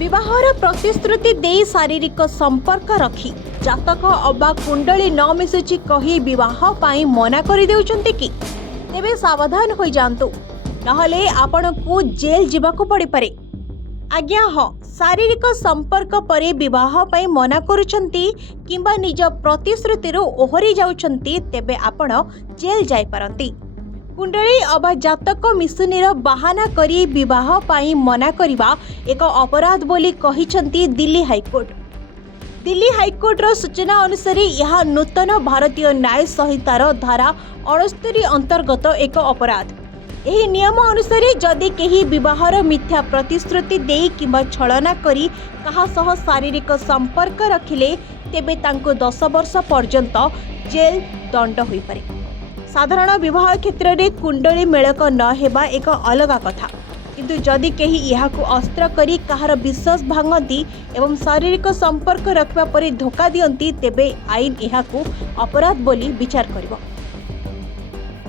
विवाहर प्रतिश्रुति दे शारीरिक संपर्क रखी जातक अबा कुंडली न मिशुची कही विवाह पाई मना कर देउचंती कि तेबे सावधान हो जांतु नहले आपण को जेल जीवाकू पड़ी पारे। आज्ञा हाँ, शारीरिक संपर्क परे विवाह पाई मना करुछंती किंबा निज प्रतिश्रुति ओहरी जाउछंती तेबे आपण जेल जाई पारंती। कुंडली अबा जातक मिशुनीर बाहाना करी विवाह पाई मना करिबा एक अपराध बोली कहिछंती दिल्ली हाईकोर्ट। दिल्ली हाईकोर्टर सूचना अनुसार यह नूतन भारतीय न्याय संहितार धारा 68 अंतर्गत एक अपराध। एही नियम अनुसार जदि केही विवाहर मिथ्या प्रतिश्रुति देई किंबा छलना करी कहा सह शारीरिक संपर्क रखिले तेबे तांको 10 वर्ष पर्यंत जेल दंड होई पारे। साधारण विवाह क्षेत्र में कुंडली मेलक न हेबा एक अलग कथा, किंतु जदि केही यहाकू अस्त्र करी कहार विश्वास भांगती एवं शारीरिक संपर्क रखा परि धोखा दियंती तेबे आईन यहाकू अपराध बोली विचार करिबो।